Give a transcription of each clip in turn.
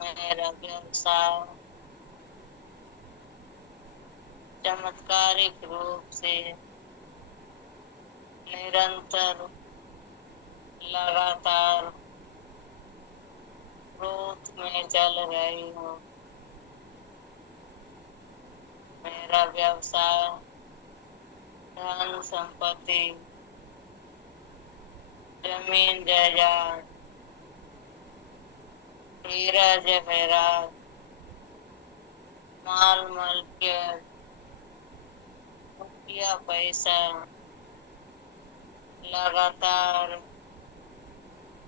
मेरा व्यवसाय चमत्कारिक रूप से निरंतर लगातार ग्रोथ में चल रही हूँ। मेरा व्यवसाय धन संपत्ति जमीन जायदाद हीरा जवाहरात माल मलकियत रुपया पैसा लगातार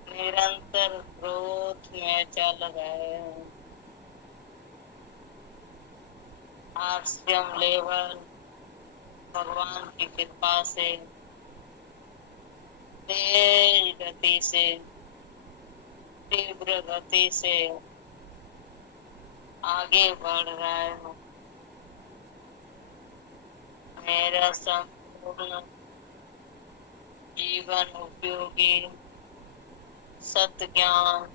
निरंतर ग्रोथ में चल रहे हैं। आरसीएम लेवल भगवान की कृपा से तेज गति से तीव्र गति से आगे बढ़ रहा है। मेरा संपूर्ण जीवन उपयोगी सत ज्ञान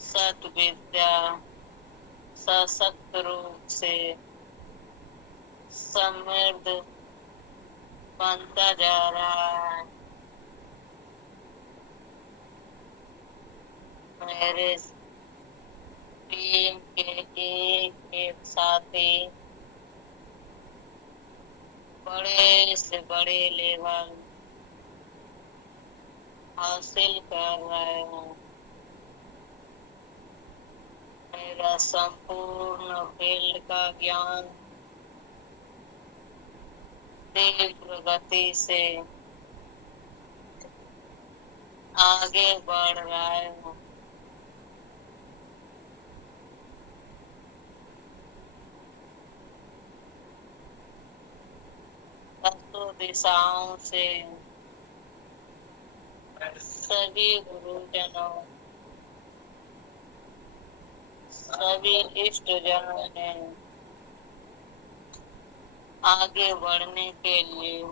सत विद्या सशक्त रूप से समृद्ध बनता जा रहा है। मेरे टीम के एक एक साथी बड़े से बड़े लेवल हासिल कर रहे हैं। मेरा संपूर्ण फील्ड का ज्ञान तीव्र गति से आगे बढ़ रहा है। दसों दिशाओं से सभी गुरुजनों सभी इष्ट जनों ने आगे बढ़ने के लिए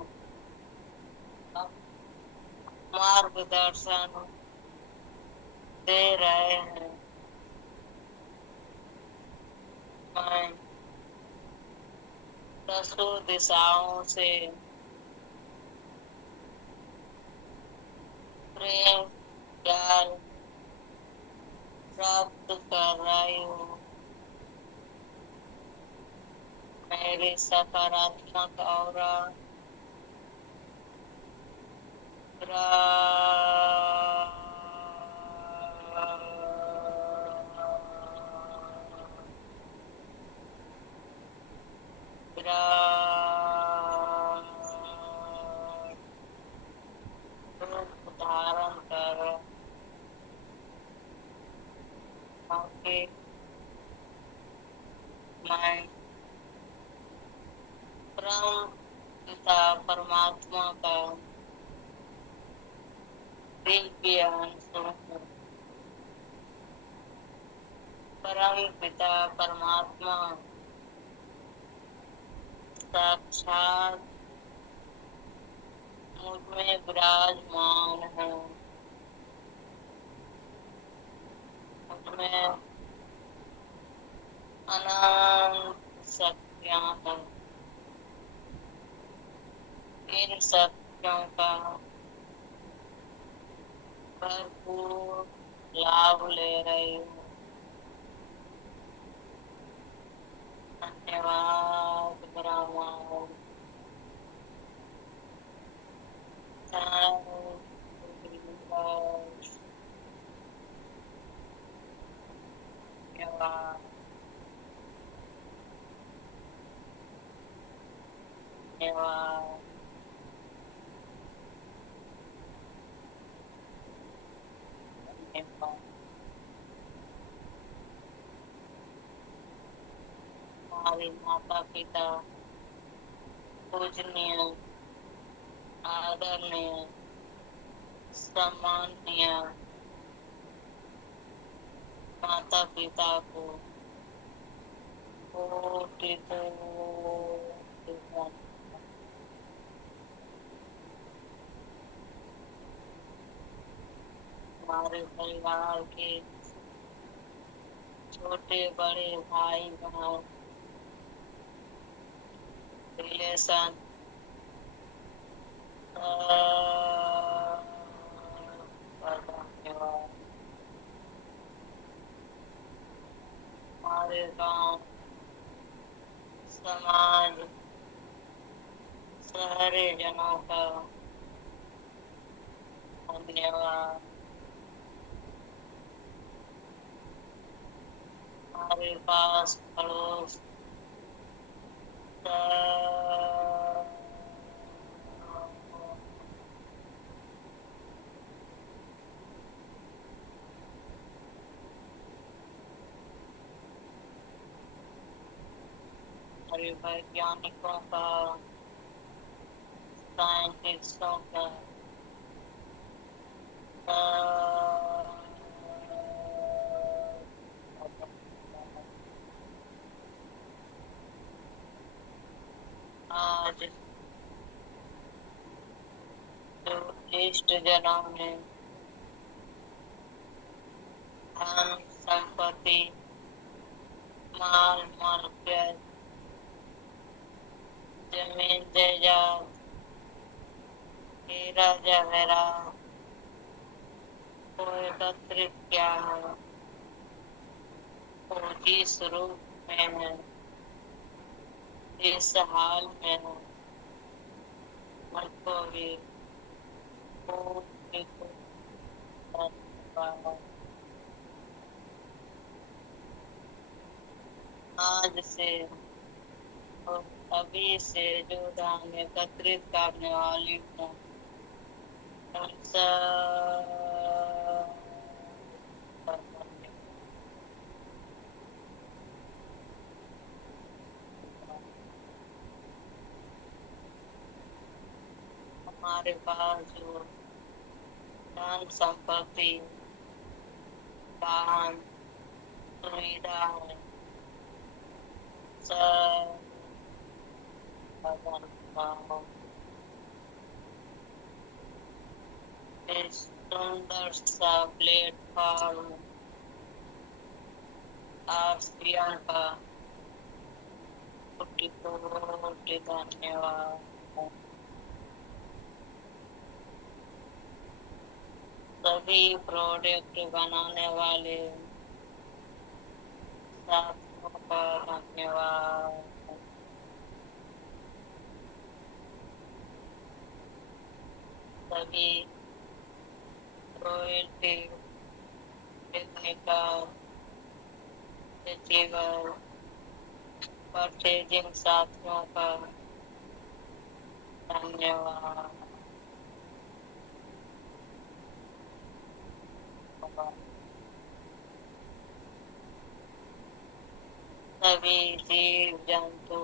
मार्गदर्शन दे रहे हैं। मैं दसों दिशाओं से प्रेम ज्ञान प्राप्त कर रही हूँ। मेरी सकारात्मक ऑरा रूप धारण कर ताकि मैं परम पिता परमात्मा का दिव्य अंश हूँ। परम पिता परमात्मा साक्षात मुझमें विराजमान है। मुझमें अनंत शक्तियाँ हैं। इन शक्तियों का भरपूर लाभ ले रही हूँ। धन्यवाद ब्रह्मा। धन्यवाद धन्यवाद धन्यवाद। हमारे माता पिता पूजनीय आदरणीय सम्माननीय माता पिता को कोटि हमारे परिवार के छोटे बड़े भाई बहन रिलेशन धन्यवाद। हमारे गांव समाज सारे जनों का धन्यवाद। हमारे पास पड़ोस हमारे वैज्ञानिकों का साइंटिस्टों का आज जो इष्ट जनों ने धन संपत्ति माल मालकियत जमीन जायदाद हीरा जवाहरात को एकत्रित किया है वो जिस रूप में है इस हाल में है मुझको भी खूब धन्यवाद। आज से और अभी से जो धन एकत्रित करने वाली हूँ उन सब हमारे पास जो धन संपत्ति वाहन सुविधा है सब इस सुंदर सा प्लेटफॉर्म आसियान का कोटि कोटि धन्यवाद। सभी प्रोडक्ट बनाने वाले साथियों का धन्यवाद। सभी रॉयल्टी टेक्निकल रिसीवर परचेजिंग साथियों का धन्यवाद। सभी जीव जंतु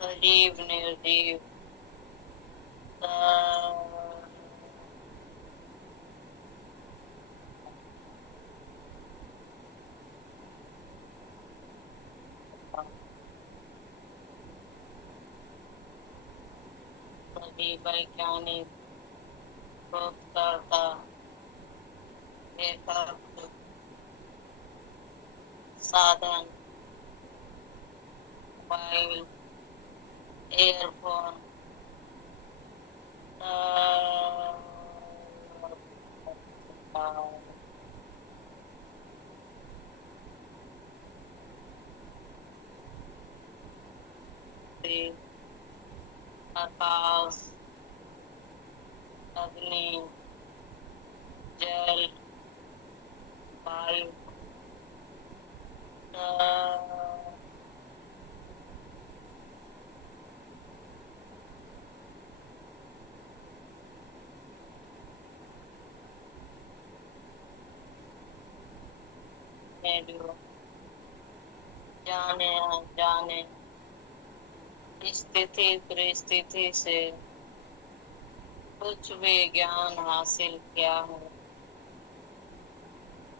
सजीव निर्जीव सभी वैज्ञानिक शोधकर्ता लेखक साधन मोबाइल एयरफोन आकाश अग्नि जल वायु जाने अनजाने स्थिति परिस्थिति से कुछ भी ज्ञान हासिल किया है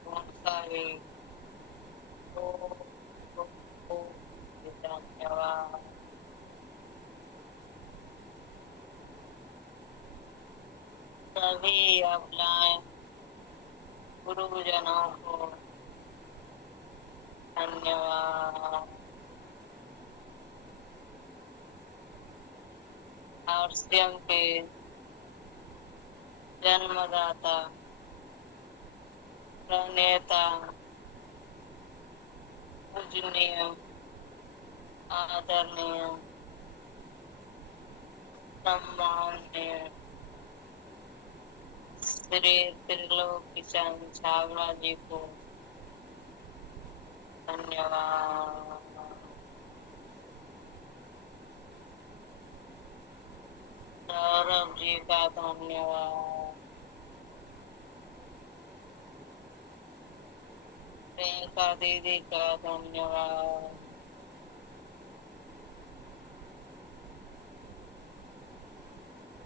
उनका भी खूब खूब धन्यवाद। सभी अबलाएं गुरुजनों को धन्यवाद। और स्वयं के जन्मदाता, प्रणेता, पूजनीय, आदरणीय, सम्माननीय श्री त्रिलोकी चंद छाबड़ा जी को धन्यवाद। सौरभ जी का धन्यवाद। प्रियंका दीदी का धन्यवाद।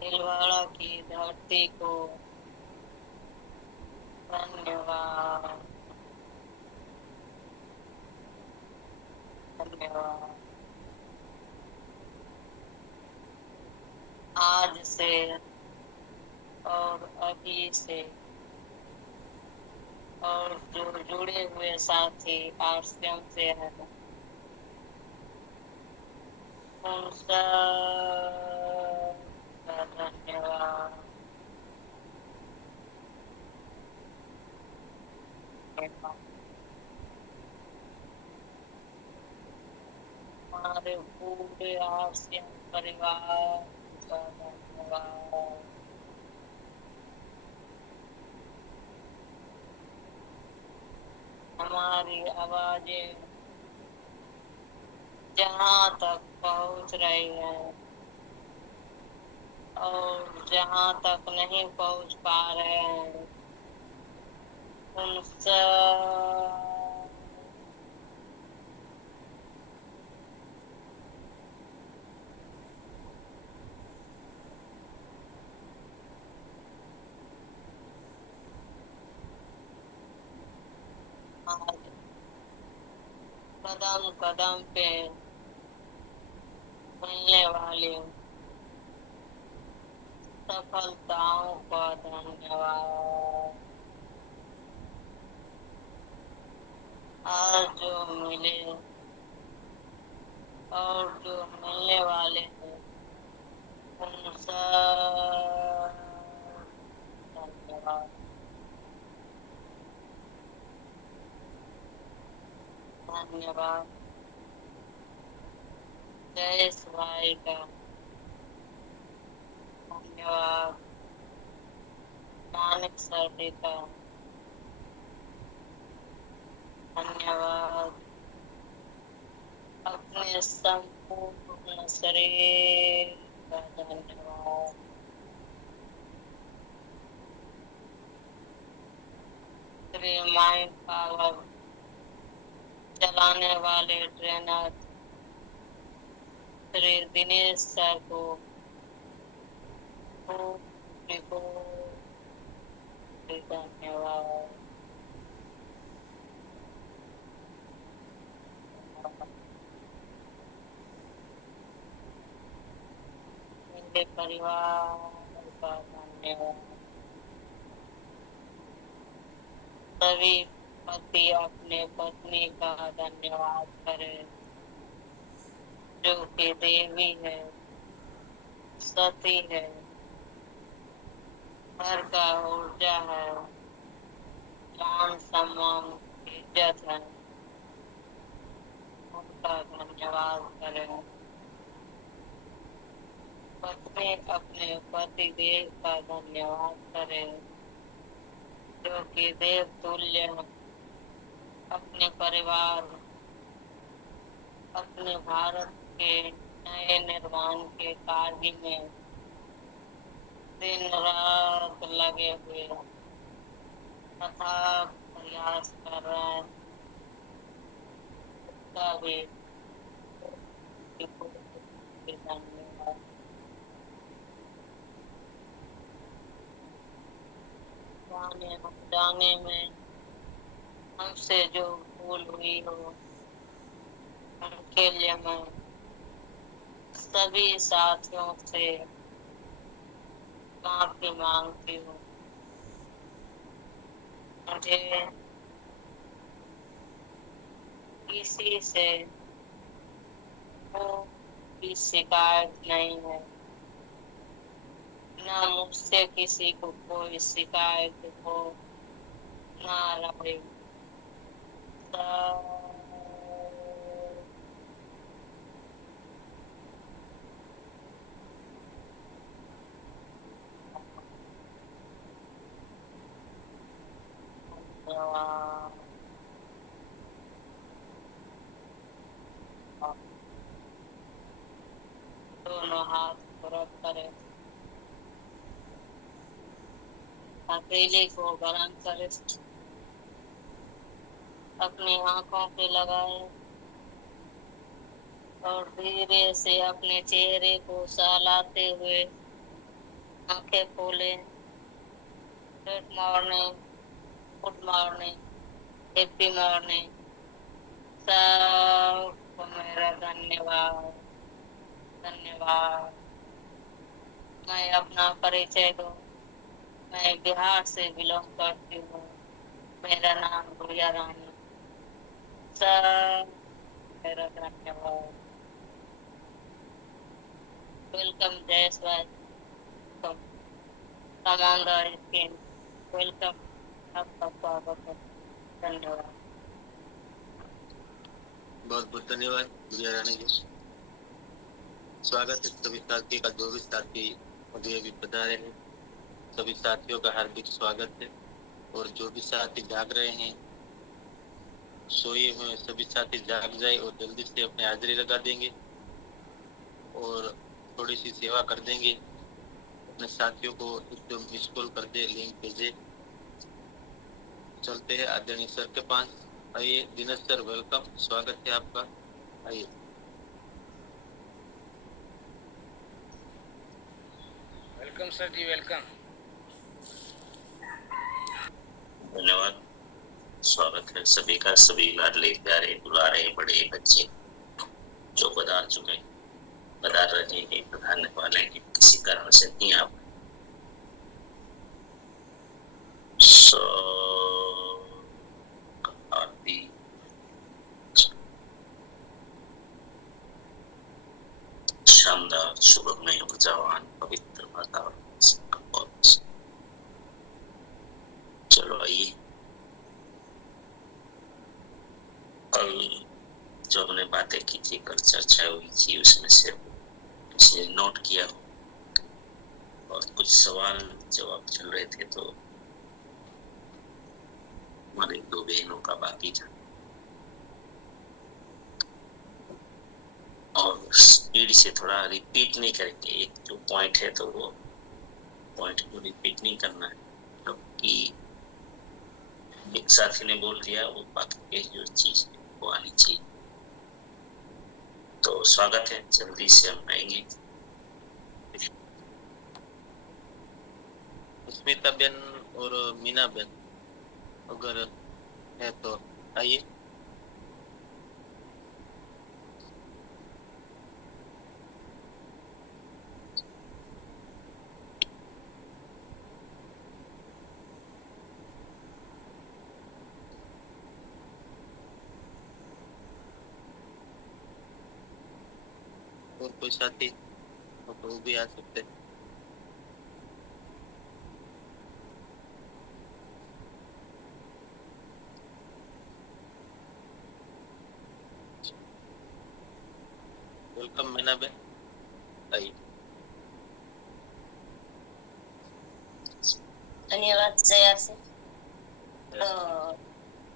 दिलवाड़ा की धरती को धन्यवाद। धन्यवाद। आज से और अभी से और जो जुड़े हुए साथी और स्वयं से है उन सबका धन्यवाद। हमारे पूरे आसियन परिवार का धन्यवाद। हमारी आवाजें जहाँ तक पहुँच रही है और जहाँ तक नहीं पहुँच पा रहे हैं उन सब कदम कदम पे मिलने वाली सफलताओं का धन्यवाद। आज जो मिले और जो मिलने वाले हैं उन सब धन्यवाद। धन्यवाद। जयेश भाई का धन्यवाद। मानिक सर जी का धन्यवाद। अपने संपूर्ण शरीर का धन्यवाद। श्री माइंड पावर चलाने वाले ट्रेनर श्री दिनेश सर को धन्यवाद। मेरे परिवार का धन्यवाद। सभी पति अपने पत्नी का धन्यवाद करें जो कि देवी है, सती है, घर का ऊर्जा है, मान सम्मान इज्जत है, उनका धन्यवाद करें। पत्नी अपने पति देव का धन्यवाद करें जो कि देव तुल्य है। अपने परिवार, अपने भारत के नए निर्माण के कार्य में दिन रात लगे हुए तथा प्रयास कर रहे हैं उसका भी धन्यवाद। जाने में हमसे जो भूल हुई हो उनके लिए मैं सभी साथियों से माफी मांगती हूँ। मुझे किसी से कोई शिकायत नहीं है, ना मुझसे किसी को कोई शिकायत हो, ना लड़े। दोनों हाथ रब करे, हथेली को गरम करे, अपनी आंखों पे लगाए और धीरे से अपने चेहरे को सहलाते हुए आंखें खोले। Good morning, good morning, happy morning. सबको मेरा धन्यवाद, धन्यवाद। मैं अपना परिचय दूं, मैं बिहार से बिलोंग करती हूँ, मेरा नाम गुड़िया रानी। सब मेरा धन्यवाद। Welcome Jaiswal, commander skin, welcome, आपका स्वागत है, धन्यवाद। बहुत बहुत धन्यवाद गुड़िया रानी जी। स्वागत है सभी साथी का, जो भी साथी मुझे अभी बता रहे हैं, सभी साथियों का हार्दिक स्वागत है। और जो भी साथी जाग रहे हैं, सोए हुए सभी साथी जाग जाए और जल्दी से अपनी हाजिरी लगा देंगे और थोड़ी सी सेवा कर देंगे। अपने साथियों को मिस कॉल कर दे, लिंक भेजे। चलते हैं आदरणीय सर के पास। आइए दिनेश सर, वेलकम, स्वागत है आपका, आइए। वेलकम सर जी, वेलकम। धन्यवाद, स्वागत है सभी का। सभी लाडले प्यारे दुलारे बड़े बच्चे जो पधार चुके, पधार रहे हैं, पधारने वाले हैं, किसी कारण से नहीं आप आरती शानदार शुभमय ऊर्जावान पवित्र वातावरण। चलो आइए, कल जो हमने बातें की थी, कल चर्चा हुई थी, उसमें से नोट किया और कुछ सवाल जवाब चल रहे थे, तो हमारी दो बहनों का बाकी था और स्पीड से थोड़ा रिपीट नहीं करेंगे। एक जो पॉइंट है तो वो पॉइंट को रिपीट नहीं करना है, क्योंकि एक साथी ने बोल दिया वो बाकी के जो चीज वो आनी चाहिए। तो स्वागत है, जल्दी से हम आएंगे। स्मिता बेन और मीना बेन अगर है तो आइए। और कोई साथी तो वो भी आ सकते हैं। वेलकम मीना बेन, आइए। धन्यवाद जया से। तो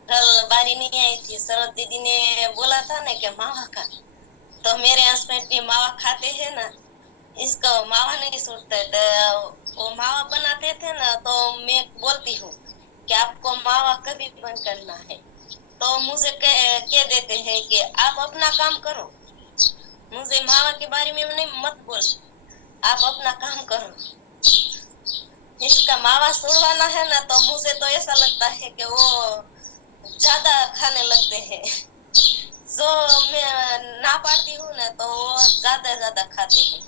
कल बारी नहीं आई थी, सरद दीदी ने बोला था ना कि मावा का, तो मेरे हस्बैंड भी मावा खाते हैं ना, इसको मावा नहीं छूटता है। तो वो मावा बनाते थे ना, तो मैं बोलती हूँ कि आपको मावा कभी बंद करना है, तो मुझे कह देते हैं कि आप अपना काम करो, मुझे मावा के बारे में नहीं मत बोल, आप अपना काम करो। इसका मावा छुड़वाना है ना, तो मुझे तो ऐसा लगता है कि वो ज्यादा खाने लगते हैं। जो मैं ना पाती हूँ ना, तो वो ज्यादा खाते हैं।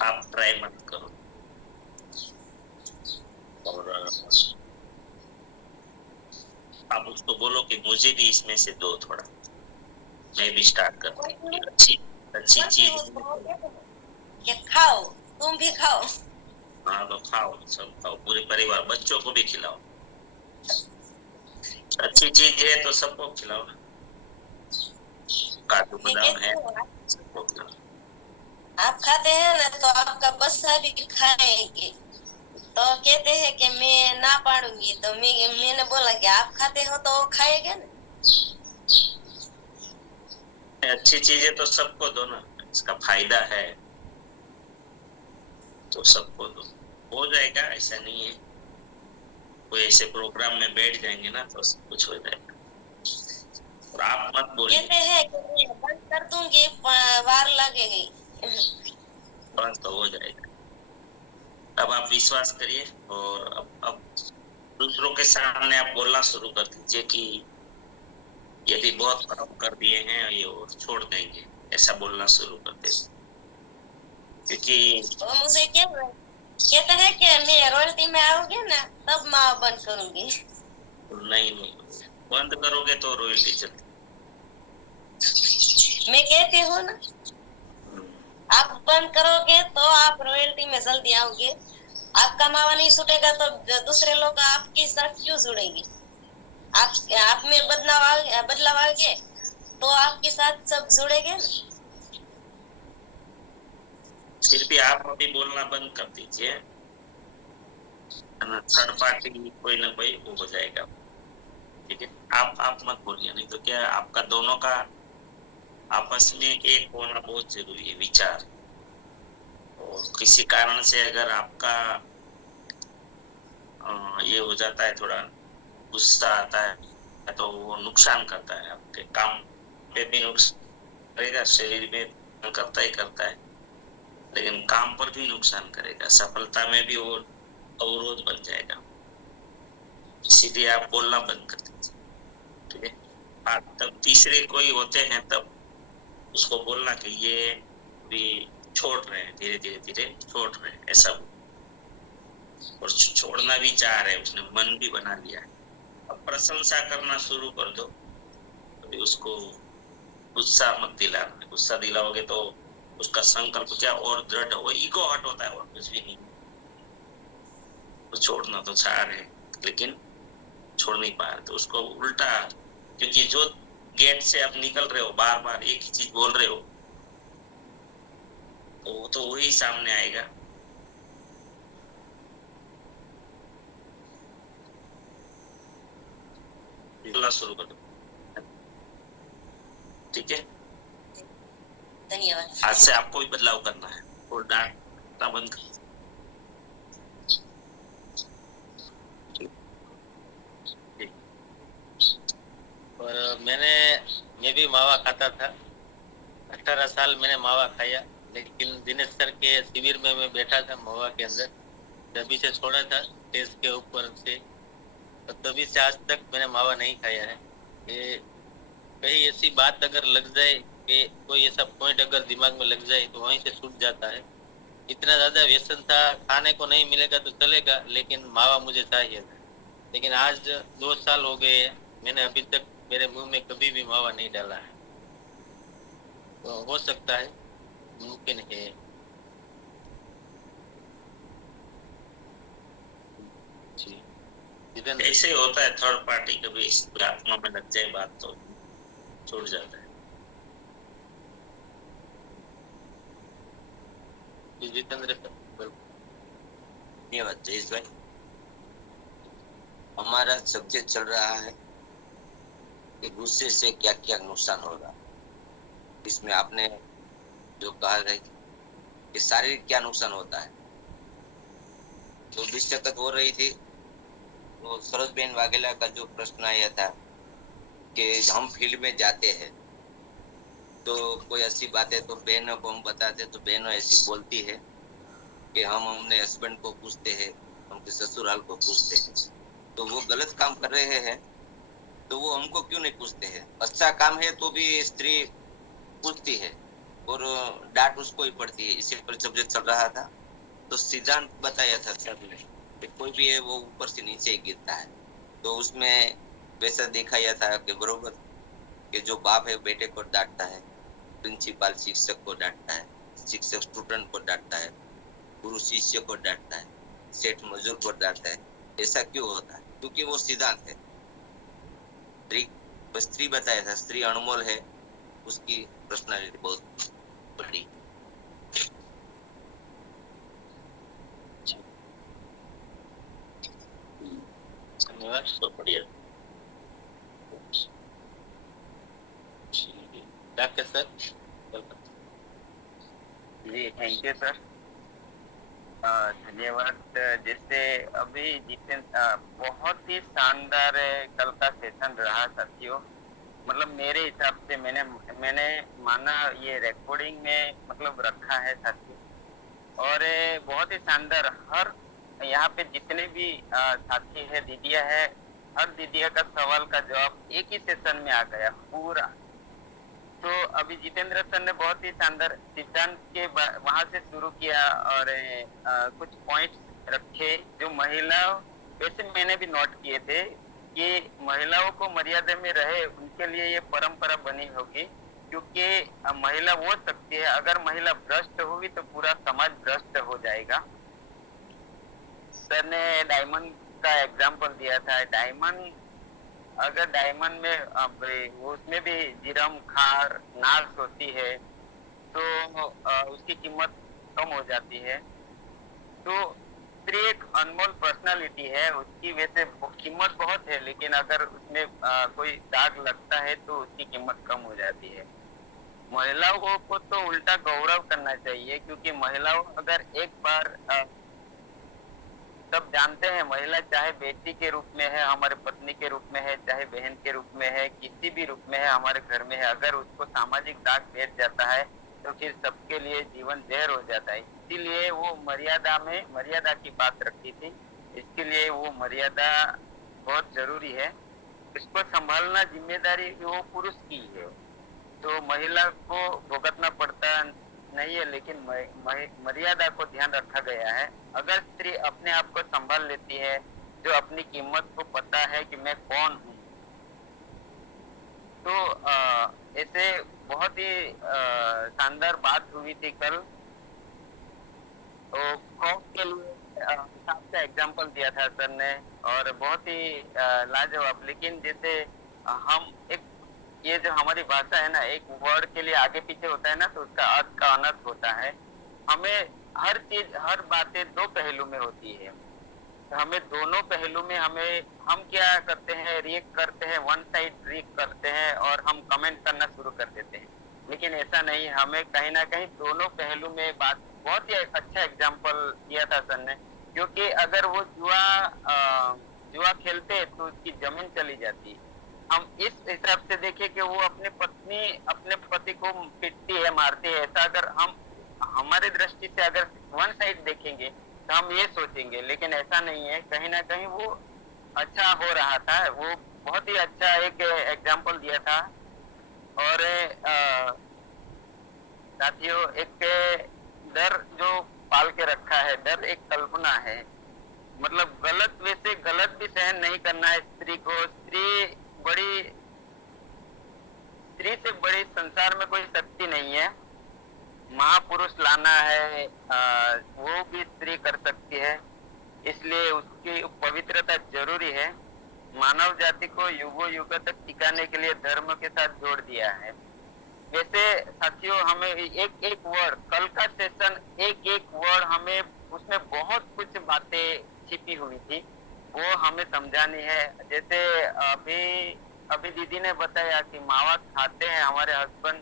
आप ट्राई मत करो। और आप उसको बोलो कि मुझे भी इसमें से दो थोड़ा, मैं भी स्टार्ट करती हूँ। अच्छी अच्छी चीज कि खाओ, तुम भी खाओ। हाँ तो खाओ, सब खाओ, पूरे परिवार, बच्चों को भी खिलाओ। अच्छी चीज है तो सबको खिलाओ ना, काजू मैं बादाम है कहती हूँ सबको खिलाओ। आप खाते हैं ना तो आपका बच्चा भी खाएंगे, तो कहते हैं कि मैं ना पाड़ूंगी, तो मैंने बोला कि आप खाते हो तो वो खाएगा ना। अच्छी चीजें तो सबको दो ना, इसका फायदा है तो सबको दो, हो जाएगा। ऐसा नहीं है, कोई ऐसे प्रोग्राम में बैठ जाएंगे ना तो सब कुछ हो जाएगा। और आप मत बोलिए कहते हैं कि मैं बंद कर दूंगी, वार लगेगी। बस तो हो जाएगा। अब आप विश्वास करिए और अब दूसरों के सामने आप बोलना शुरू कर दीजिए कि यदि बहुत काम कर दिए हैं ये और छोड़ देंगे, ऐसा बोलना शुरू कर दे। क्योंकि वो मुझे क्या कहता है कि मैं रॉयल्टी में आओगे ना तब माँ बंद करूंगी। नहीं नहीं, बंद करोगे तो रॉयल्टी चलती। मैं कहती हूँ ना, आप बंद करोगे तो आप रॉयल्टी में जल्दी आओगे। आपका मावा नहीं छूटेगा तो दूसरे लोग आपके साथ क्यों जुड़ेंगे? आप में बदलाव आ गए तो आपके साथ सब जुड़ेंगे ना। फिर भी आप अभी बोलना बंद कर दीजिए, थर्ड पार्टी कोई ना कोई वो हो जाएगा। ठीक है, आप मत बोलिए, नहीं तो क्या आपका दोनों का आपस में एक होना बहुत जरूरी है विचार। और किसी कारण से अगर आपका ये हो जाता है, थोड़ा गुस्सा आता है तो वो नुकसान करता है, आपके काम पे भी नुकसान करेगा, शरीर में करता ही करता है, लेकिन काम पर भी नुकसान करेगा, सफलता में भी वो अवरोध बन जाएगा। इसीलिए आप बोलना बंद कर दीजिए। ठीक है, तब तीसरे कोई होते हैं तब उसको बोलना कि ये भी छोड़ रहे हैं, धीरे धीरे धीरे छोड़ रहे हैं, ऐसा। और छोड़ना भी चाह रहे हैं, उसने मन भी बना लिया है, अब प्रशंसा करना शुरू कर दो। अभी उसको गुस्सा मत दिलाना, गुस्सा दिलाओगे तो उसका संकल्प क्या और दृढ़ हो, ईगो हट होता है और कुछ भी नहीं। तो छोड़ना तो चाह रहे लेकिन छोड़ नहीं पा रहे, तो उसको उल्टा, क्योंकि जो गेट से आप निकल रहे हो बार बार एक ही चीज बोल रहे हो तो वो तो वही सामने आएगा। बोलना शुरू कर दो। ठीक है, धन्यवाद। आज से आपको भी बदलाव करना है और डांटना बंद कर। और मैं भी मावा खाता था, 18 साल मैंने मावा खाया, लेकिन दिनेश सर के शिविर में मैं बैठा था मावा के अंदर, तभी से छोड़ा था स्टेज के ऊपर से, तो तभी से आज तक मैंने मावा नहीं खाया है। ये कहीं ऐसी बात अगर लग जाए कि कोई ऐसा पॉइंट अगर दिमाग में लग जाए तो वहीं से छूट जाता है। इतना ज्यादा व्यसन था, खाने को नहीं मिलेगा तो चलेगा लेकिन मावा मुझे चाहिए था। लेकिन आज 2 साल हो गए, मैंने अभी तक मेरे मुंह में कभी भी मावा नहीं डाला है। तो हो सकता है, मुमकिन है। जी, ऐसे होता है, थर्ड पार्टी कभी इस आत्मा में लग जाए बात तो छूट जाता है। जितेंद्र धन्यवाद जयेश भाई। हमारा सब्जेक्ट चल रहा है कि गुस्से से क्या क्या नुकसान होगा। इसमें आपने जो कहा है कि शारीरिक क्या नुकसान होता है, तो दिक्कत हो रही थी। तो सरोज बेन वाघेला का जो प्रश्न आया था कि हम फील्ड में जाते हैं तो कोई ऐसी बातें तो बहनों को हम बताते तो बहनों ऐसी बोलती है कि हम अपने हस्बैंड को पूछते हैं, उनके ससुराल को पूछते हैं, तो वो गलत काम कर रहे हैं तो वो हमको क्यों नहीं पूछते हैं। अच्छा काम है तो भी स्त्री पूछती है, और डांट उसको ही पड़ती है। इसी पर सब्जेक्ट चल रहा था तो सिद्धांत बताया था सर ने कि कोई भी है वो ऊपर से नीचे ही गिरता है। तो उसमें वैसा दिखाया था कि बरोबर कि जो बाप है बेटे को डांटता है, प्रिंसिपल शिक्षक को डांटता है, शिक्षक स्टूडेंट को डांटता है, गुरु शिष्य को डांटता है, सेठ मजदूर को डांटता है। ऐसा क्यों होता है? क्योंकि वो सिद्धांत है। स्त्री बताया था, स्त्री अनमोल है, उसकी पर्सनालिटी बहुत बड़ी। धन्यवाद, सब बढ़िया। Doctor sir ji thank you sir. धन्यवाद। जैसे अभी जितेंद्र बहुत ही शानदार कल का सेशन रहा साथियों। मतलब मेरे हिसाब से मैंने माना ये रिकॉर्डिंग में मतलब रखा है साथियों। और बहुत ही शानदार, हर यहाँ पे जितने भी साथी है, दीदिया है, हर दीदिया का सवाल का जवाब एक ही सेशन में आ गया पूरा। तो अभी जितेंद्र सर ने बहुत ही शानदार सिद्धांत के वहां से शुरू किया और कुछ पॉइंट्स रखे जो महिलाओं, वैसे मैंने भी नोट किए थे कि महिलाओं को मर्यादा में रहे, उनके लिए ये परंपरा बनी होगी। क्योंकि महिला वो शक्ति है, अगर महिला भ्रष्ट होगी तो पूरा समाज भ्रष्ट हो जाएगा। सर ने डायमंड का एग्जाम्पल दिया था। डायमंड, अगर डायमंड में उसमें भी जीरम खार नाश होती है तो उसकी कीमत कम हो जाती है। तो स्त्री एक अनमोल पर्सनालिटी है, उसकी वैसे कीमत बहुत है, लेकिन अगर उसमें कोई दाग लगता है तो उसकी कीमत कम हो जाती है। महिलाओं को तो उल्टा गौरव करना चाहिए, क्योंकि महिलाओं अगर एक बार सब जानते हैं, महिला चाहे बेटी के रूप में है, हमारे पत्नी के रूप में है, चाहे बहन के रूप में है, किसी भी रूप में है हमारे घर में है, अगर उसको सामाजिक दाग बैठ जाता है तो फिर सबके लिए जीवन जहर हो जाता है। इसीलिए वो मर्यादा की बात रखी थी। इसके लिए वो मर्यादा बहुत जरूरी है। इसको संभालना जिम्मेदारी वो पुरुष की है, तो महिला को भुगतना पड़ता नहीं है, लेकिन मर्यादा को ध्यान रखा गया है। अगर स्त्री अपने आप को संभाल लेती है, जो अपनी कीमत को पता है कि मैं कौन हूँ, तो ऐसे बहुत ही शानदार बात हुई थी कल। तो खौफ के लिए आपका एग्जाम्पल दिया था सर ने, और बहुत ही लाजवाब। लेकिन जैसे हम एक, ये जो हमारी भाषा है ना, एक वर्ड के लिए आगे पीछे होता है ना, तो उसका अर्थ का अनर्थ होता है। हमें हर चीज, हर बातें दो पहलू में होती है। तो हमें दोनों पहलू में हम क्या करते हैं, रिएक्ट करते हैं, वन साइड रिएक्ट करते हैं और हम कमेंट करना शुरू कर देते हैं। लेकिन ऐसा नहीं, हमें कहीं ना कहीं दोनों पहलू में बात, बहुत ही अच्छा एग्जाम्पल दिया था सर ने। क्योंकि अगर वो जुआ खेलते तो उसकी जमीन चली जाती। हम इस हिसाब से देखें कि वो अपने पति को पीटती है, मारती है, ऐसा अगर हम हमारे दृष्टि से अगर वन साइड देखेंगे तो हम ये सोचेंगे। लेकिन ऐसा नहीं है, कहीं ना कहीं वो अच्छा हो रहा था। वो बहुत ही अच्छा एक एग्जाम्पल दिया था। और साथियों, एक डर जो पाल के रखा है, डर एक कल्पना है। मतलब गलत वैसे गलत भी सहन नहीं करना है स्त्री को। स्त्री से बड़ी संसार में कोई शक्ति नहीं है। महापुरुष लाना है, वो भी स्त्री कर सकती है, इसलिए उसकी पवित्रता जरूरी है। मानव जाति को युगों युगों तक टिकाने के लिए धर्म के साथ जोड़ दिया है। वैसे साथियों, हमें एक एक वर्ड, कल का सेशन एक एक वर्ड, हमें उसमें बहुत कुछ बातें छिपी हुई थी, वो हमें समझानी है। जैसे अभी दीदी ने बताया कि मावा खाते हैं हमारे हस्बैंड,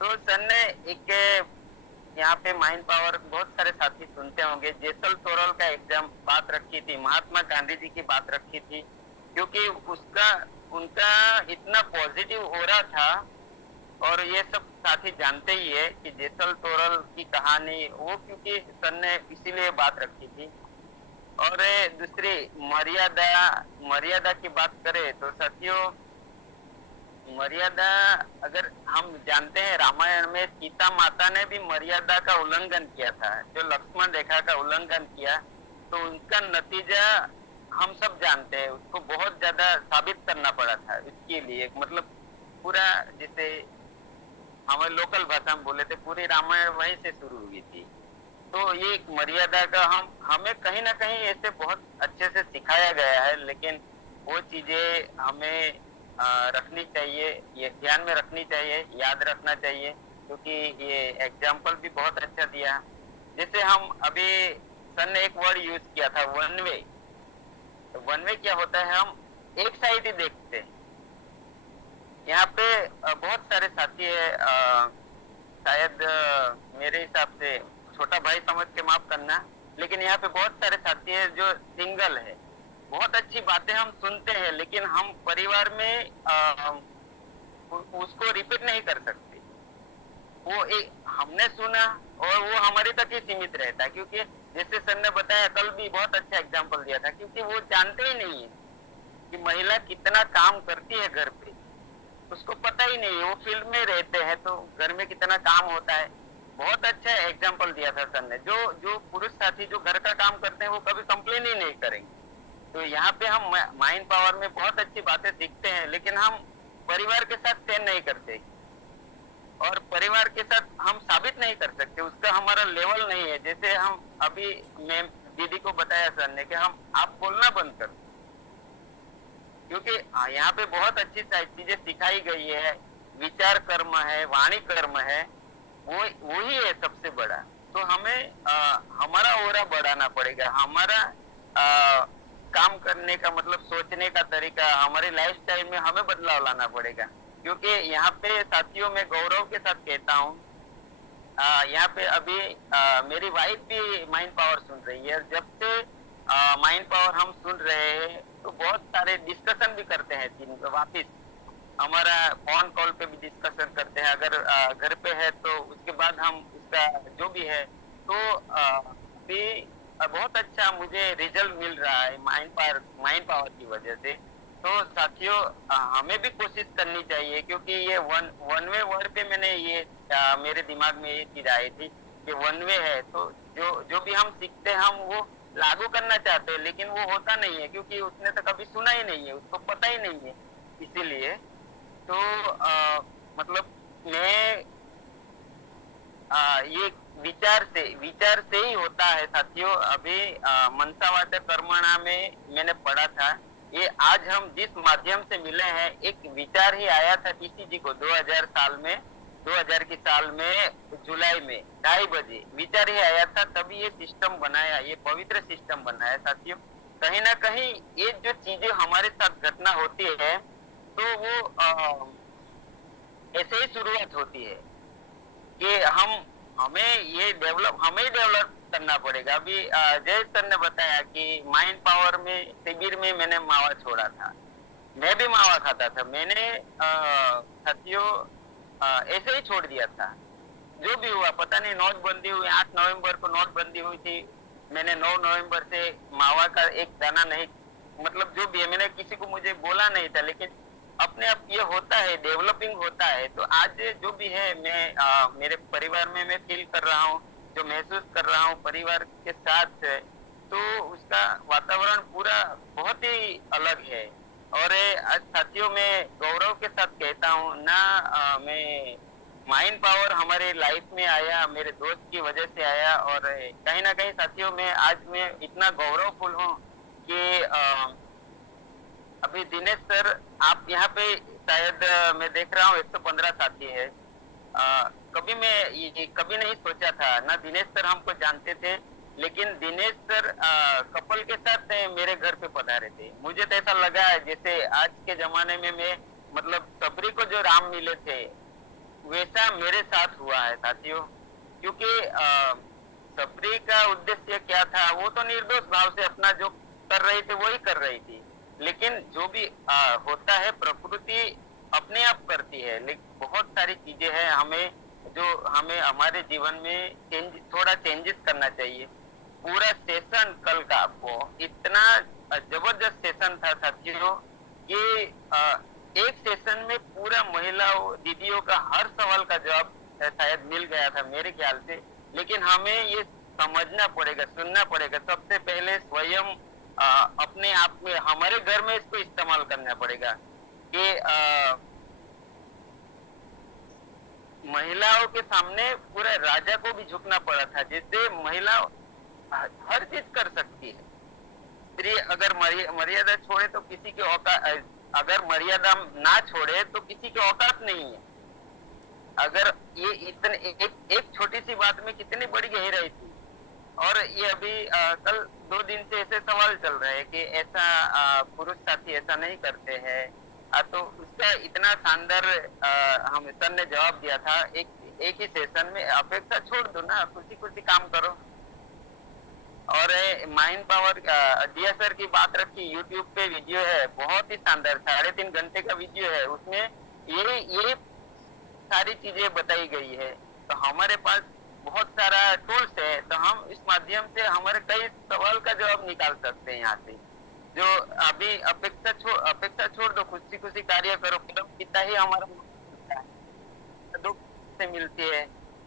तो सर ने एक यहाँ पे माइंड पावर बहुत सारे साथी सुनते होंगे, जेसल तोरल का एग्जाम बात रखी थी, महात्मा गांधी जी की बात रखी थी। क्योंकि उनका इतना पॉजिटिव हो रहा था, और ये सब साथी जानते ही है कि जेसल तोरल की कहानी वो, क्योंकि सर ने इसीलिए बात रखी थी। और दूसरी मर्यादा की बात करें तो साथियों, मर्यादा, अगर हम जानते हैं रामायण में सीता माता ने भी मर्यादा का उल्लंघन किया था, जो लक्ष्मण रेखा का उल्लंघन किया, तो उनका नतीजा हम सब जानते हैं। उसको बहुत ज्यादा साबित करना पड़ा था इसके लिए, मतलब पूरा, जैसे हमारे लोकल भाषा में बोले थे, पूरी रामायण वहीं से शुरू हुई थी। तो ये एक मर्यादा का हमें कहीं ना कहीं ऐसे बहुत अच्छे से सिखाया गया है, लेकिन वो चीजें हमें रखनी चाहिए, ये ध्यान में रखनी चाहिए, याद रखना चाहिए, क्योंकि ये एग्जाम्पल भी बहुत अच्छा दिया। जैसे हम अभी सर ने एक वर्ड यूज किया था, वन वे। तो वन वे क्या होता है, हम एक साइड ही देखते हैं। यहाँ पे बहुत सारे साथी है, शायद मेरे हिसाब से छोटा भाई समझ के माफ करना, लेकिन यहाँ पे बहुत सारे साथी है जो सिंगल है। बहुत अच्छी बातें हम सुनते हैं, लेकिन हम परिवार में उसको रिपीट नहीं कर सकते। वो एक हमने सुना और वो हमारे तक ही सीमित रहता है, क्योंकि जैसे सर ने बताया, कल भी बहुत अच्छा एग्जाम्पल दिया था, क्योंकि वो जानते ही नहीं है कि महिला कितना काम करती है घर पे, उसको पता ही नहीं है। वो फील्ड में रहते हैं तो घर में कितना काम होता है। बहुत अच्छा एग्जाम्पल दिया था सर ने। जो पुरुष साथी जो घर का काम करते हैं वो कभी कंप्लेन ही नहीं करेंगे। तो यहाँ पे हम माइंड पावर में बहुत अच्छी बातें सीखते हैं, लेकिन हम परिवार के साथ शेयर नहीं करते और परिवार के साथ हम साबित नहीं कर सकते, उसका हमारा लेवल नहीं है। जैसे हम अभी मैं दीदी को बताया सर ने कि हम आप बोलना बंद कर, क्योंकि यहाँ पे बहुत अच्छी चीजें सिखाई गई है। विचार कर्म है, वाणी कर्म है, वही है सबसे बड़ा। तो हमें हमारा ओरा बढ़ाना पड़ेगा, हमारा काम करने का मतलब सोचने का तरीका, हमारे लाइफस्टाइल में हमें बदलाव लाना पड़ेगा। क्योंकि यहाँ पे साथियों में गौरव के साथ कहता हूँ, यहाँ पे अभी मेरी वाइफ भी माइंड पावर सुन रही है। जब से माइंड पावर हम सुन रहे हैं तो बहुत सारे डिस्कशन भी करते हैं दिन में, वापिस हमारा फोन कॉल पे भी डिस्कशन करते हैं। अगर घर पे है तो उसके बाद हम उसका जो भी है, तो अभी बहुत अच्छा मुझे रिजल्ट मिल रहा है माइंड पावर की वजह से। तो साथियों हमें भी कोशिश करनी चाहिए, क्योंकि ये वन वे वर्ड पे मैंने ये मेरे दिमाग में ये चीज आई थी कि वन वे है, तो जो भी हम सीखते हैं हम वो लागू करना चाहते हैं, लेकिन वो होता नहीं है, क्योंकि उसने तो कभी सुना ही नहीं है, उसको पता ही नहीं है। इसीलिए तो मतलब मैं ये विचार से ही होता है साथियों। अभी मनसा वाचा कर्मणा में मैंने पढ़ा था, ये आज हम जिस माध्यम से मिले हैं, एक विचार ही आया था किसी जी को 2000 की साल में जुलाई में 2:30 बजे विचार ही आया था, तभी ये सिस्टम बनाया, ये पवित्र सिस्टम बनाया साथियों। कहीं ना कहीं ये जो चीजें हमारे साथ घटना होती है तो वो ऐसे ही शुरुआत होती है कि हमें डेवलप करना पड़ेगा। अभी जय सर ने बताया कि माइंड पावर में शिविर में मैंने मावा छोड़ा था, मैं भी मावा खाता था। मैंने साथियों ऐसे ही छोड़ दिया था, जो भी हुआ पता नहीं। नोटबंदी हुई, 8 नवंबर को नोटबंदी हुई थी, मैंने 9 नवंबर से मावा का एक दाना नहीं, मतलब जो भी है, मैंने किसी को मुझे बोला नहीं था, लेकिन अपने आप ये होता है, डेवलपिंग होता है। तो आज जो भी है मैं मेरे परिवार में मैं फील कर रहा हूँ, जो महसूस कर रहा हूँ परिवार के साथ, तो उसका वातावरण पूरा बहुत ही अलग है। और आज साथियों में गौरव के साथ कहता हूँ ना, मैं माइंड पावर हमारे लाइफ में आया, मेरे दोस्त की वजह से आया। और कहीं ना कहीं साथियों में आज मैं इतना गौरवफुल हूँ कि अभी दिनेश सर आप यहाँ पे शायद मैं देख रहा हूँ 115 साथी है। कभी नहीं सोचा था ना, दिनेश सर हमको जानते थे, लेकिन दिनेश सर कपल के साथ मेरे घर पे पधारे थे। मुझे तो ऐसा लगा है जैसे आज के जमाने में मैं मतलब सबरी को जो राम मिले थे वैसा मेरे साथ हुआ है साथियों। क्योंकि सबरी का उद्देश्य क्या था, वो तो निर्दोष भाव से अपना जो कर रही थी वही कर रही थी, लेकिन जो भी होता है प्रकृति अपने आप करती है। लेकिन बहुत सारी चीजें हैं हमें हमारे जीवन में थोड़ा चेंजेस करना चाहिए। पूरा सेशन कल का आपको इतना जबरदस्त सेशन था साथियों कि एक सेशन में पूरा महिलाओं दीदियों का हर सवाल का जवाब शायद मिल गया था मेरे ख्याल से। लेकिन हमें ये समझना पड़ेगा, सुनना पड़ेगा। सबसे पहले स्वयं अपने आप में, हमारे घर में इसको इस्तेमाल करना पड़ेगा कि महिलाओं के सामने पूरा राजा को भी झुकना पड़ा था, जिससे महिला हर चीज कर सकती है। स्त्री अगर मर्यादा छोड़े तो किसी की औकात, अगर मर्यादा ना छोड़े तो किसी की औकात नहीं है। अगर ये इतने एक छोटी सी बात में कितनी बड़ी गहराई थी। और ये अभी कल 2 दिन से ऐसे सवाल चल रहे हैं कि ऐसा पुरुष साथी ऐसा नहीं करते हैं। तो उसका इतना शानदार हम सर ने जवाब दिया था एक ही सेशन में, अपेक्षा छोड़ दो ना, खुशी खुशी काम करो। और माइंड पावर दिया सर की बात रखी, यूट्यूब पे वीडियो है बहुत ही शानदार, 3.5 घंटे का वीडियो है। उसमें ये सारी चीजें बताई गई है। तो हमारे पास बहुत सारा टूल्स है, तो हम इस माध्यम से हमारे कई सवाल का जवाब निकाल सकते हैं यहाँ से। जो अभी अपेक्षा छोड़ दो, खुशी खुशी कार्य करो। कितना ही हमारा दुख से मिलती है,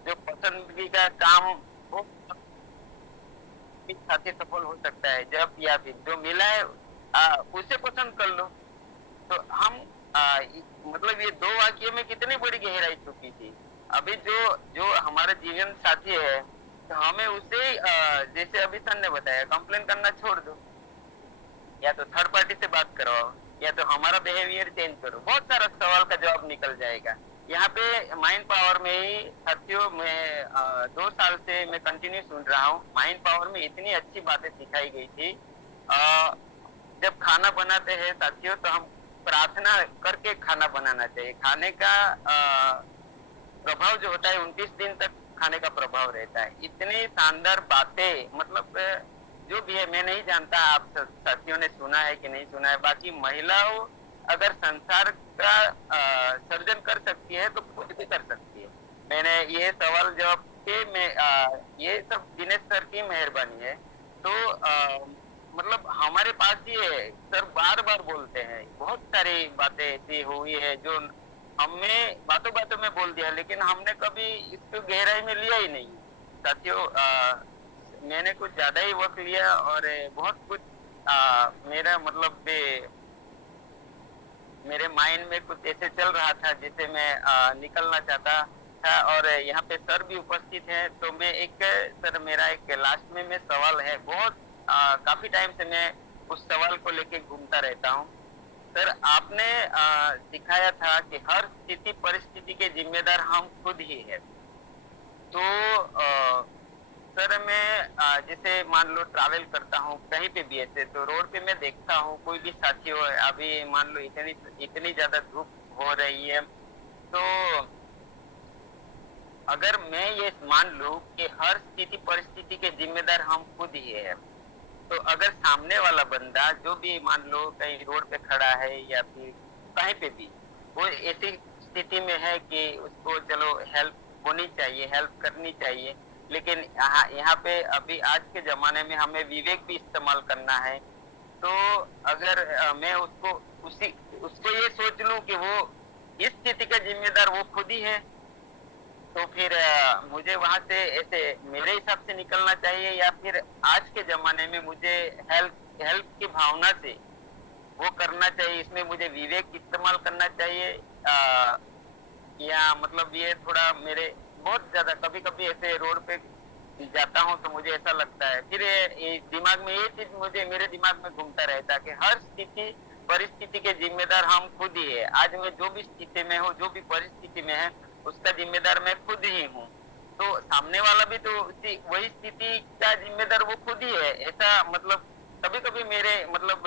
जो पसंदगी का काम वो साथी सफल हो सकता है जब, या फिर जो मिला है उसे पसंद कर लो। तो हम मतलब ये 2 वाक्य में कितनी बड़ी गहराई छुपी थी। अभी जो हमारा जीवन साथी है, तो हमें उसे जैसे अभी सर ने बताया, कंप्लेन करना छोड़ दो, या तो थर्ड पार्टी से बात करवाओ, या तो हमारा बिहेवियर चेंज करो। बहुत सारा सवाल का जवाब निकल जाएगा। यहाँ पे माइंड पावर में ही साथियों, मैं 2 साल से मैं कंटिन्यू सुन रहा हूँ। माइंड पावर में इतनी अच्छी बातें सिखाई गई थी। जब खाना बनाते हैं साथियों, तो हम प्रार्थना करके खाना बनाना चाहिए। खाने का प्रभाव जो होता है 29 दिन तक खाने का प्रभाव रहता है। इतनी शानदार बातें, मतलब जो भी है, मैं नहीं जानता आप साथियों ने सुना है कि नहीं सुना है। बाकी महिलाओं अगर संसार का सर्जन कर सकती है तो कुछ भी कर सकती है। मैंने ये सवाल जवाब के मैं ये सब दिनेश सर की मेहरबानी है। तो मतलब हमारे पास ये सर बार बार बोलते हैं, बहुत सारी बातें ऐसी हुई है जो हमें बातों बातों में बोल दिया, लेकिन हमने कभी इसको गहराई में लिया ही नहीं। साथियों मैंने कुछ ज्यादा ही वक्त लिया और बहुत कुछ मेरा मतलब मेरे माइंड में कुछ ऐसे चल रहा था जिसे मैं निकलना चाहता था। और यहाँ पे सर भी उपस्थित हैं, तो मैं सर मेरा एक लास्ट में सवाल है। बहुत काफी टाइम से मैं उस सवाल को लेके घूमता रहता हूँ। सर आपने सिखाया था कि हर स्थिति परिस्थिति के जिम्मेदार हम खुद ही है। तो सर मैं जैसे मान लो ट्रैवल करता हूँ कहीं पे भी ऐसे, तो रोड पे मैं देखता हूँ कोई भी साथी हो, अभी मान लो इतनी ज्यादा धूप हो रही है, तो अगर मैं ये मान लूं कि हर स्थिति परिस्थिति के जिम्मेदार हम खुद ही है, तो अगर सामने वाला बंदा जो भी मान लो कहीं रोड पे खड़ा है या फिर कहीं पे भी, वो ऐसी स्थिति में है कि उसको चलो हेल्प होनी चाहिए, हेल्प करनी चाहिए, लेकिन यहाँ पे अभी आज के जमाने में हमें विवेक भी इस्तेमाल करना है। तो अगर मैं उसको ये सोच लूं कि वो इस स्थिति का जिम्मेदार वो खुद ही है, तो फिर मुझे वहां से ऐसे मेरे हिसाब से निकलना चाहिए, या फिर आज के जमाने में मुझे हेल्प की भावना से वो करना चाहिए, इसमें मुझे विवेक इस्तेमाल करना चाहिए, या मतलब ये थोड़ा मेरे बहुत ज्यादा कभी कभी ऐसे रोड पे जाता हूँ तो मुझे ऐसा लगता है, फिर दिमाग में ये चीज मेरे दिमाग में घूमता रहता है कि हर स्थिति परिस्थिति के जिम्मेदार हम खुद ही है। आज मैं जो भी स्थिति में हूँ, जो भी परिस्थिति में है, उसका जिम्मेदार मैं खुद ही हूँ। तो सामने वाला भी तो वही स्थिति का जिम्मेदार वो खुद ही है। ऐसा मतलब कभी कभी मेरे मतलब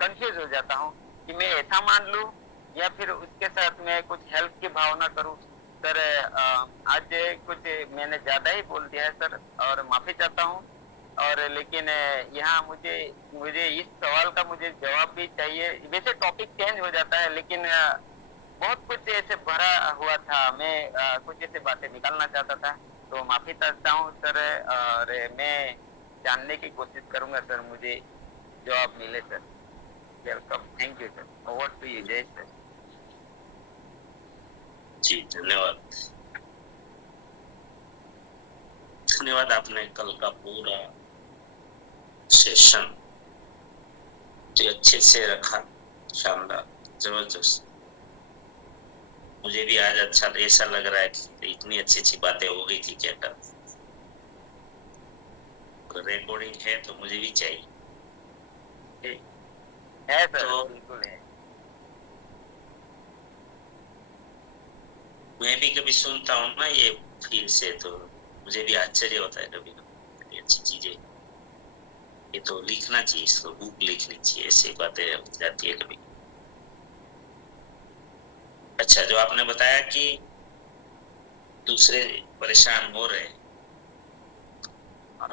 कंफ्यूज हो जाता हूँ कि मैं ऐसा मान लूं या फिर उसके साथ में कुछ हेल्प की भावना करूं। सर आज कुछ मैंने ज्यादा ही बोल दिया है सर, और माफी चाहता हूँ। और लेकिन यहाँ मुझे इस सवाल का मुझे जवाब भी चाहिए। वैसे टॉपिक चेंज हो जाता है, लेकिन बहुत कुछ ऐसे भरा हुआ था, मैं कुछ ऐसे बातें निकालना चाहता था, तो माफी चाहता हूँ सर। और मैं जानने की कोशिश करूंगा सर, मुझे जवाब मिले sir. Welcome, thank you sir. Over to you, Jai sir. जी धन्यवाद। धन्यवाद, आपने कल का पूरा सेशन जो अच्छे से रखा, शानदार, जबरदस्त। मुझे भी आज अच्छा ऐसा लग रहा है कि इतनी अच्छी अच्छी बातें हो गई थी क्या कर। रिकॉर्डिंग है तो मुझे भी चाहिए। है सर, तो बिल्कुल है। मैं भी कभी सुनता हूँ ना ये फिर से, तो मुझे भी आश्चर्य होता है कभी कभी, अच्छी चीजें। ये तो लिखना चाहिए, इसको बुक लिखनी चाहिए, ऐसी बातें हो जाती है कभी। अच्छा, जो आपने बताया कि दूसरे परेशान हो रहे हैं,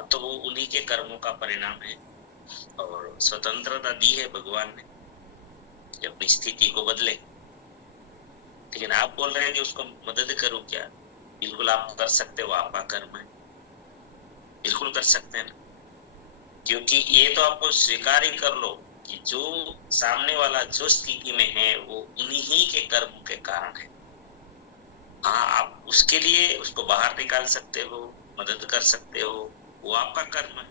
तो वो उन्हीं के कर्मों का परिणाम है, और स्वतंत्रता दी है भगवान ने कि अपनी स्थिति को बदले। लेकिन आप बोल रहे हैं कि उसको मदद करूं क्या? बिल्कुल आप कर सकते हो, आपका कर्म है, बिल्कुल कर सकते हैं ना। क्योंकि ये तो आपको स्वीकार ही कर लो कि जो सामने वाला जो स्थिति में है वो उन्हीं के कर्म के कारण है। हाँ, आप उसके लिए उसको बाहर निकाल सकते हो, मदद कर सकते हो, वो आपका कर्म है।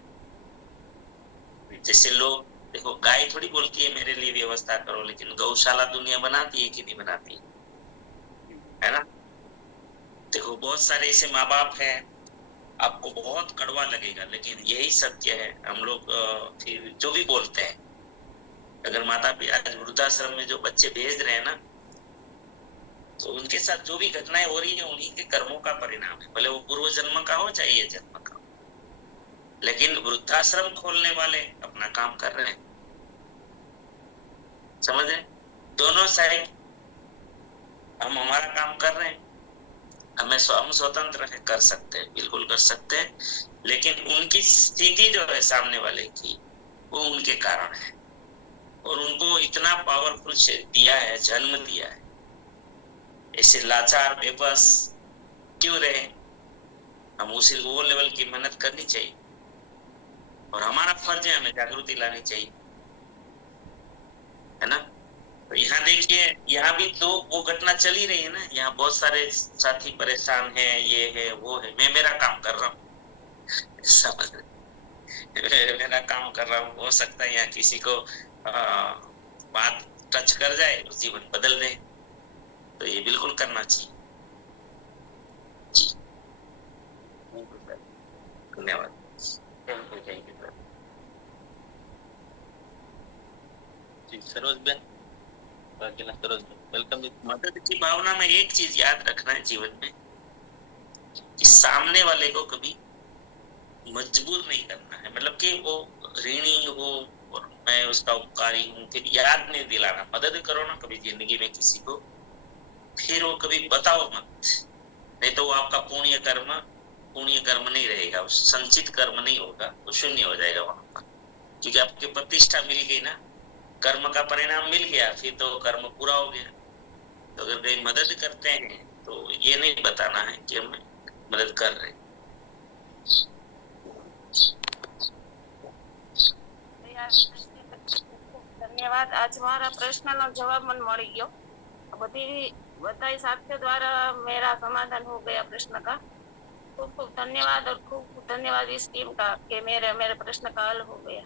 जैसे लोग देखो, गाय थोड़ी बोलती है मेरे लिए व्यवस्था करो, लेकिन गौशाला दुनिया बनाती है कि नहीं बनाती है ना। देखो, बहुत सारे ऐसे माँ बाप हैं, आपको बहुत कड़वा लगेगा लेकिन यही सत्य है। हम लोग फिर जो भी बोलते हैं, अगर माता पिता आज वृद्धाश्रम में जो बच्चे भेज रहे हैं ना, तो उनके साथ जो भी घटनाएं हो रही है उन्हीं के कर्मों का परिणाम है, भले वो पूर्व जन्म का हो चाहे ये जन्म का हो। लेकिन वृद्धाश्रम खोलने वाले अपना काम कर रहे हैं, समझ रहे? दोनों साइड हम हमारा काम कर रहे हैं, हम स्वतंत्र है, कर सकते हैं, बिल्कुल कर सकते हैं। लेकिन उनकी स्थिति जो है सामने वाले की, वो उनके कारण है, और उनको इतना पावरफुल दिया है, जन्म दिया है। ऐसे लाचार बेबस क्यों रहे? हम उसी वो लेवल की मेहनत करनी चाहिए, और हमारा फर्ज है, हमें जागृति लानी चाहिए, है ना। तो यहाँ देखिए, यहाँ भी तो वो घटना चली रही है ना, यहाँ बहुत सारे साथी परेशान हैं, ये है वो है, मैं मेरा काम कर रहा हूँ, समझ मेरा काम कर रहा हूँ। हो सकता है यहाँ किसी को बात टच कर जाए, जीवन बदल दे, तो ये बिल्कुल करना चाहिए। जी धन्यवाद। Thank you sir. जी सरोज बेन, सरोज बेन वेलकम। मदद की भावना में एक चीज याद रखना है जीवन में, कि सामने वाले को कभी मजबूर नहीं करना है। मतलब कि वो ऋणी हो और मैं उसका उपकारी हूँ, फिर याद नहीं दिलाना। मदद करो ना कभी जिंदगी में किसी को, फिर वो कभी बताओ मत, नहीं तो वो आपका पुण्य कर्म नहीं रहेगा, संचित कर्म नहीं होगा, वो शून्य हो जाएगा वहां पर। क्योंकि आपकी प्रतिष्ठा मिल गई ना, कर्म का परिणाम मिल गया, फिर तो कर्म पूरा हो गया। तो अगर कहीं मदद करते हैं तो ये नहीं बताना है कि हम मदद कर रहे हैं। ધન્યવાદ। આજ મારા પ્રશ્નનો જવાબ મને મળી ગયો। बताई साथियों द्वारा मेरा समाधान हो गया प्रश्न का। खूब खूब धन्यवाद, और खूब खूब धन्यवाद इस टीम का कि मेरे प्रश्न का हल हो गया।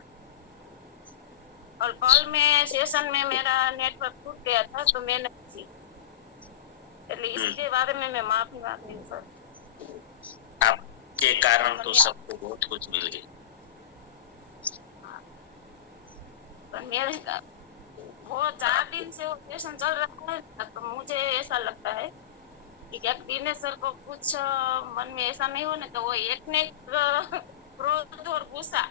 और कल में सेशन में मेरा नेटवर्क टूट गया था, तो मैं नहीं थी, इसके बारे में मैं माफी मांगती हूँ सर। आपके कारण तो सबको बहुत कुछ मिल गया। मेरे वो 4 दिन से वो सेशन चल रहा है, तो मुझे ऐसा लगता है कि क्या दिनेश सर को कुछ मन में ऐसा नहीं हो ना, तो वो एक ने क्रोध और गुस्सा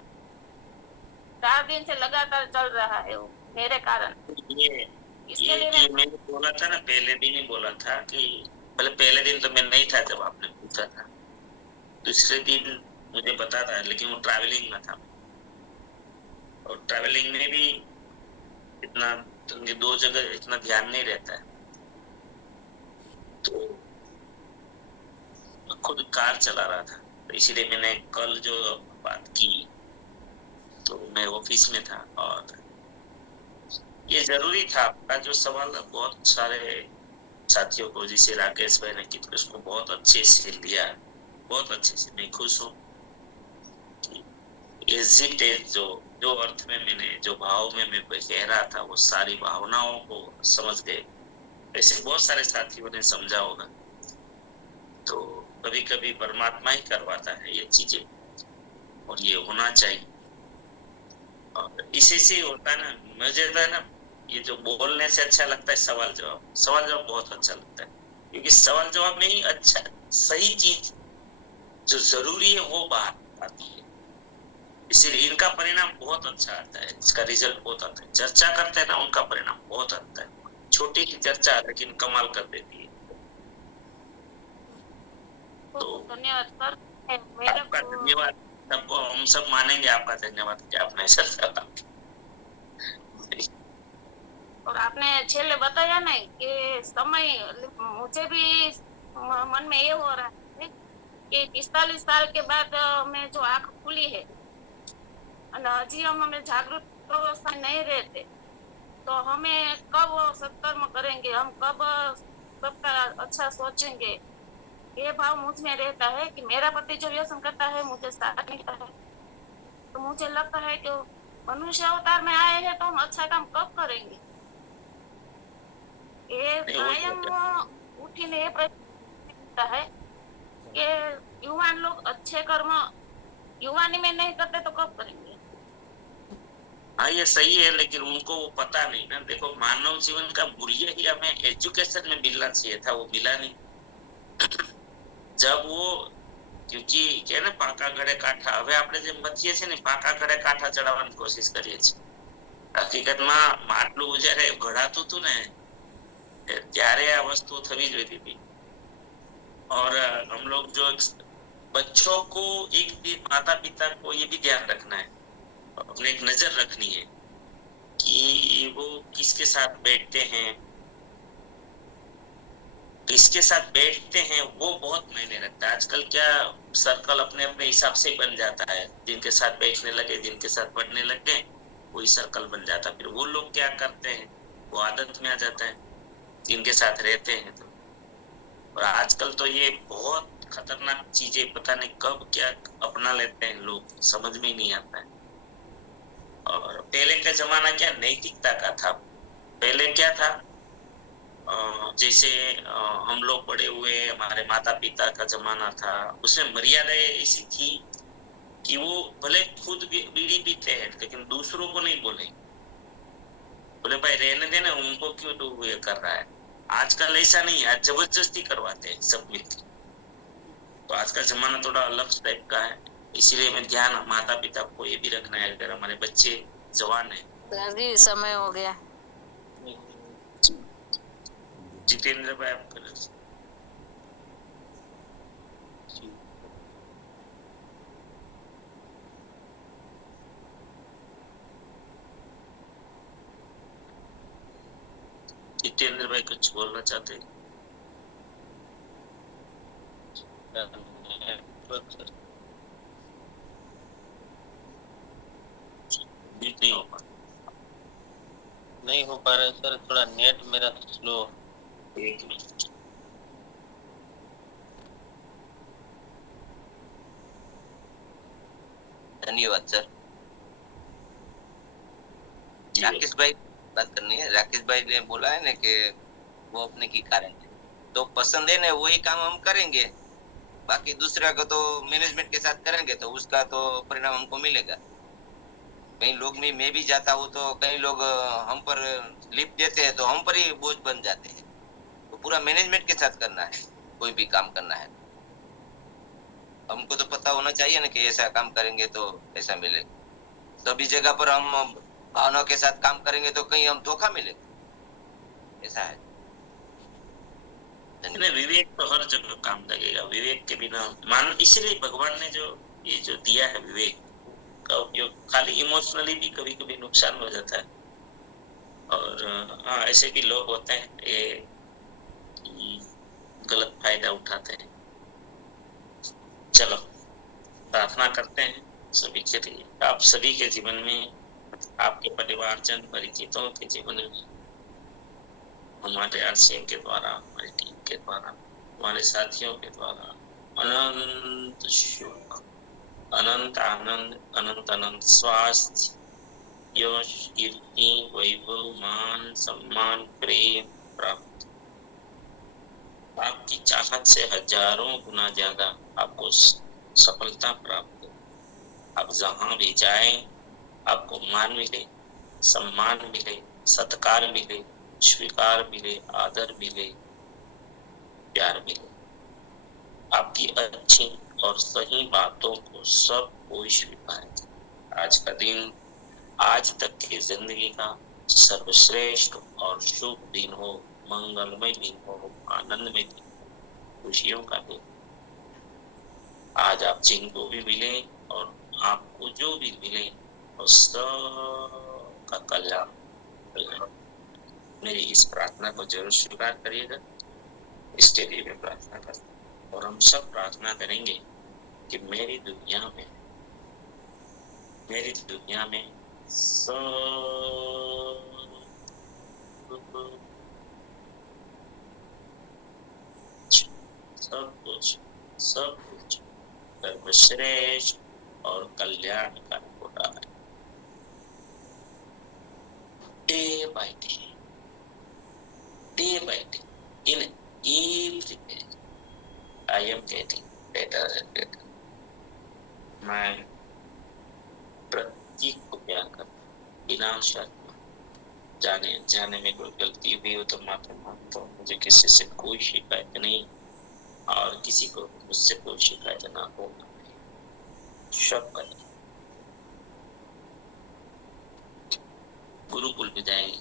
4 दिन से लगातार चल रहा है, वो मेरे कारण। इसके लिए मैंने बोला था ना, पहले दिन ही बोला था कि पहले दिन तो मैं नहीं था जब आपने पूछा था, दूसरे दिन मुझे पता था, लेकिन वो ट्रैवलिंग में था, और ट्रैवलिंग में भी इतना 2 जगह इतना ध्यान नहीं रहता है। तो खुद कार चला रहा था, तो इसीलिए मैंने कल जो बात की, तो मैं ऑफिस में था, और ये जरूरी था। आपका जो सवाल, बहुत सारे साथियों को, जिसे राकेश भाई ने किया उसको बहुत अच्छे से लिया, बहुत अच्छे से। मैं खुश हूँ कि जो अर्थ में मैंने, जो भाव में मैं कह रहा था, वो सारी भावनाओं को समझ गए। ऐसे बहुत सारे साथियों ने समझा होगा। तो कभी कभी परमात्मा ही करवाता है ये चीजें, और ये होना चाहिए। और इसी से होता है ना, मुझे तो है ना, ये जो बोलने से अच्छा लगता है सवाल जवाब बहुत अच्छा लगता है, क्योंकि सवाल जवाब में ही अच्छा सही चीज जो जरूरी है वो बात आती है। इसीलिए इनका परिणाम बहुत अच्छा आता है, इसका रिजल्ट बहुत आता है। चर्चा करते हैं ना, उनका परिणाम बहुत आता है। छोटी सी चर्चा लेकिन कमाल कर देती है। तो धन्यवाद सर। आपका धन्यवाद सबको, हम सब मानेंगे आपका धन्यवाद कि आपने ऐसा करा। और आपने छेले बताया नहीं कि समय, मुझे भी मन में ये हो रहा है कि 45 साल के बाद मैं जो आंख खुली है और हजी हम जागृत अवस्था नहीं रहते, तो हमें कब सत्कर्म करेंगे, हम कब सबका अच्छा सोचेंगे, ये भाव मुझ में रहता है कि मेरा पति जो व्यसन करता है मुझे साथ मिलता है। तो मुझे लगता है कि मनुष्य अवतार में आए हैं तो हम अच्छा काम कब करेंगे। ये कायम उठीने ये प्रश्न है कि युवान लोग अच्छे कर्म युवानी में नहीं करते तो कब करेंगे। हाँ, ये सही है, लेकिन उनको वो पता नहीं ना। देखो, मानव जीवन का मूल्य ही हमें एजुकेशन में मिलना चाहिए था, वो मिला नहीं। जब वो, क्योंकि क्या ना, पाका गड़े काठा, હવે આપણે જે મથીએ છે ને, પાકા ગળે કાઠા ચડાવવાની કોશિશ કરીએ છીએ। હકીકતમાં માટલું જ્યારે ઘડાતું હતું ને, ત્યારે આ વસ્તુ થવી જોઈતી હતી। और हम लोग जो बच्चों को, एक भी माता पिता को ये भी ध्यान रखना है, अपने एक नजर रखनी है कि वो किसके साथ बैठते हैं, किसके साथ बैठते हैं, वो बहुत मायने रखता है। आजकल क्या सर्कल अपने अपने हिसाब से बन जाता है, जिनके साथ बैठने लगे, जिनके साथ पढ़ने लग गए, वही सर्कल बन जाता है। फिर वो लोग क्या करते हैं, वो आदत में आ जाता है जिनके साथ रहते हैं। तो और आजकल तो ये बहुत खतरनाक चीजें, पता नहीं कब क्या अपना लेते हैं लोग, समझ में ही नहीं आता है। और पहले का जमाना क्या नैतिकता का था। पहले क्या था, जैसे हम लोग बड़े हुए, हमारे माता पिता का जमाना था, उसमें मर्यादाएं ऐसी थी कि वो भले खुद बीड़ी पीते हैं लेकिन दूसरों को नहीं बोले, बोले भाई रहने देना, उनको क्यों तो ये कर रहा है। आजकल ऐसा नहीं है, आज जबरदस्ती करवाते हैं सब मिलकर। तो आज का जमाना थोड़ा अलग टाइप का है, इसीलिए मैं ध्यान माता पिता को ये भी रखना है, अगर हमारे बच्चे जवान है। समय हो गया। जितेंद्र भाई, आप कर जितेंद्र भाई कुछ बोलना चाहते हैं? नहीं हो पा रहा है सर, थोड़ा नेट मेरा स्लो। एक मिनट। धन्यवाद सर। राकेश भाई बात करनी है। राकेश भाई ने बोला है ना कि वो अपने की कारण है, तो पसंद है ना वही काम हम करेंगे, बाकी दूसरा का तो मैनेजमेंट के साथ करेंगे तो उसका तो परिणाम हमको मिलेगा। कई लोग में मैं भी जाता हूँ तो कई लोग हम पर लिप देते हैं तो हम पर ही बोझ बन जाते हैं। तो पूरा मैनेजमेंट के साथ करना है, कोई भी काम करना है हमको तो पता होना चाहिए ना कि ऐसा काम करेंगे तो ऐसा मिलेगा। सभी जगह पर हम भावनाओं के साथ काम करेंगे तो कहीं हम धोखा मिलेगा, ऐसा है। विवेक तो हर जगह काम लगेगा, विवेक के बिना मान, इसलिए भगवान ने जो ये जो दिया है विवेक का उपयोग, खाली इमोशनली भी कभी कभी नुकसान हो जाता है। और हाँ, ऐसे भी लोग होते हैं ये गलत फायदा उठाते हैं। चलो प्रार्थना करते हैं सभी के लिए, आप सभी के जीवन में, आपके परिवारजन परिचितों के जीवन में हमारे आरसीएम के द्वारा, हमारी टीम के द्वारा, हमारे साथियों के द्वारा अनंत सुख, अनंत आनंद, अनंत अनंत स्वास्थ्य, यश, कीर्ति, वैभव, मान, सम्मान, प्रेम प्राप्त। आपकी चाहत से हजारों गुना ज्यादा आपको सफलता प्राप्त। आप जहां भी जाएं आपको मान मिले, सम्मान मिले, सत्कार मिले, स्वीकार मिले, आदर मिले, प्यार मिले। आपकी अच्छी और सही बातों को सब कोई स्वीकार करे। आज का दिन, आज तक की जिंदगी का सर्वश्रेष्ठ और शुभ दिन हो, मंगलमय दिन हो, आनंदमय दिन हो, खुशियों का दिन। आज आप जिनको भी मिले और आपको जो भी मिले और सबका कल्याण। मेरी इस प्रार्थना को जरूर स्वीकार करिएगा। इसके लिए मैं प्रार्थना करता हूँ और हम सब प्रार्थना करेंगे कि मेरी दुनिया में सब कुछ सर्वश्रेष्ठ और कल्याणकारी हो रहा है। Day by day, in every day, I am getting better and better. मैं प्रत्येक को प्यार करता, बिना शर्त, जाने में कोई गलती हुई हो तो माफी मांगता हूँ। मुझे किसी से कोई शिकायत नहीं और किसी को मुझसे कोई शिकायत ना हो। सब गुरुकुल में जाएंगे